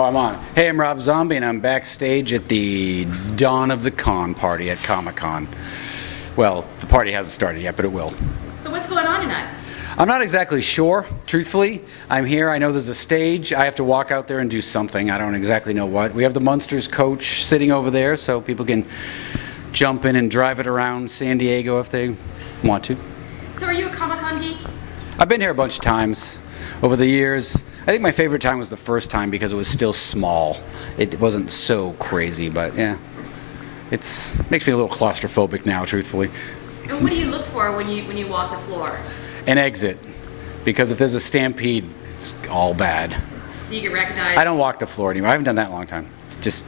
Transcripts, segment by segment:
I'm on. Hey, I'm Rob Zombie, and I'm backstage at the Dawn of the Con party at Comic-Con. Well, the party hasn't started yet, but it will. So what's going on tonight? I'm not exactly sure, truthfully. I'm here, I know there's a stage. I have to walk out there and do something. I don't exactly know what. We have the Munsters coach sitting over there, so people can jump in and drive it around San Diego if they want to. So are you a Comic-Con geek? I've been here a bunch of times over the years. I think my favorite time was the first time because it was still small. It wasn't so crazy, but yeah. It makes me a little claustrophobic now, truthfully. And what do you look for when you walk the floor? An exit. Because if there's a stampede, it's all bad. So you can recognize... I don't walk the floor anymore. I haven't done that in a long time. It's just,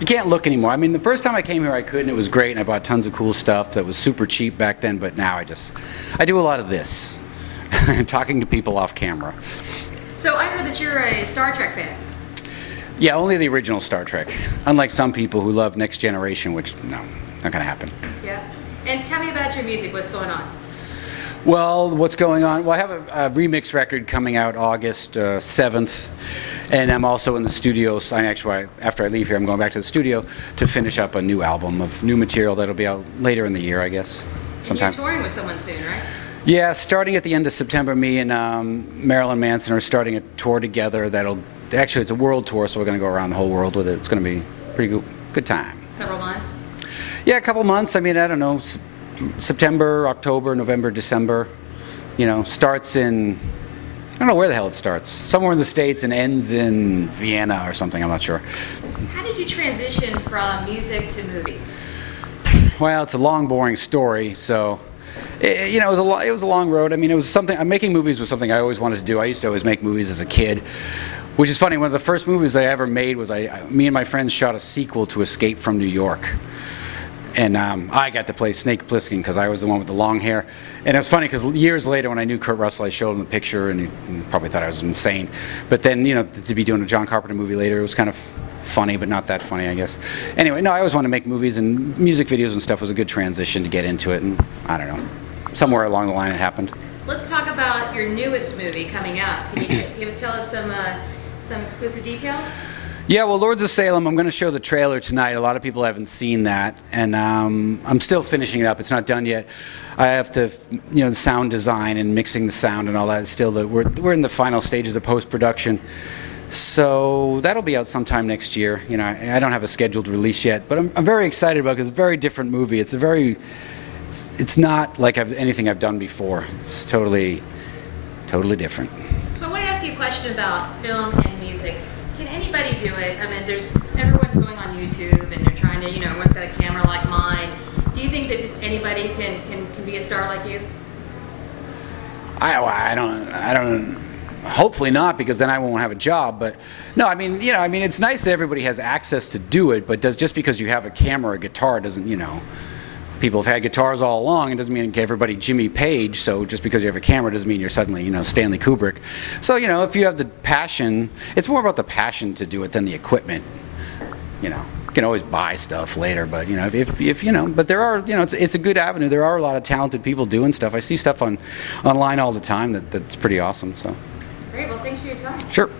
you can't look anymore. I mean, the first time I came here I could, and it was great, and I bought tons of cool stuff that was super cheap back then, but now I do a lot of this. Talking to people off camera. So I heard that you're a Star Trek fan. Yeah, only the original Star Trek. Unlike some people who love Next Generation, which, no, not going to happen. Yeah. And tell me about your music. What's going on? Well, what's going on? Well, I have a remix record coming out August 7th, and I'm also in the studio. So after I leave here, I'm going back to the studio to finish up a new album of new material that'll be out later in the year, I guess. Sometime. And you're touring with someone soon, right? Yeah, starting at the end of September, me and Marilyn Manson are starting a tour together. Actually, it's a world tour, so we're going to go around the whole world with it. It's going to be a pretty good time. Several months? Yeah, a couple months. I mean, I don't know, September, October, November, December. You know, starts in, I don't know where the hell it starts. Somewhere in the States and ends in Vienna or something, I'm not sure. How did you transition from music to movies? Well, it's a long, boring story, so... You know, it was a long road. I mean, it was something. Making movies was something I always wanted to do. I used to always make movies as a kid, which is funny. One of the first movies I ever made was me and my friends shot a sequel to Escape from New York, and I got to play Snake Plissken because I was the one with the long hair. And it was funny because years later, when I knew Kurt Russell, I showed him the picture, and he probably thought I was insane. But then, you know, to be doing a John Carpenter movie later, it was kind of funny, but not that funny, I guess. Anyway, no, I always wanted to make movies, and music videos and stuff was a good transition to get into it, and I don't know. Somewhere along the line it happened. Let's talk about your newest movie coming out. Can you tell us some exclusive details? Yeah, well, Lords of Salem, I'm going to show the trailer tonight. A lot of people haven't seen that, and I'm still finishing it up. It's not done yet. I have to, you know, the sound design and mixing the sound and all that is still, we're in the final stages of post-production. So that'll be out sometime next year. You know, I don't have a scheduled release yet, but I'm very excited about it because it's a very different movie. It's not like anything I've done before. It's totally different. So I wanted to ask you a question about film and music. Can anybody do it? I mean, everyone's going on YouTube and they're trying to, you know, everyone's got a camera like mine. Do you think that just anybody can be a star like you? I don't. Hopefully not, because then I won't have a job. But no, I mean, you know, it's nice that everybody has access to do it. But just because you have a camera or a guitar doesn't, you know. People have had guitars all along. It doesn't mean everybody Jimmy Page, so just because you have a camera doesn't mean you're suddenly, you know, Stanley Kubrick. So, you know, if you have the passion, it's more about the passion to do it than the equipment. You know, you can always buy stuff later, but, you know, if you know, but there are, you know, it's a good avenue. There are a lot of talented people doing stuff. I see stuff online all the time that's pretty awesome, so. Great, well, thanks for your time. Sure.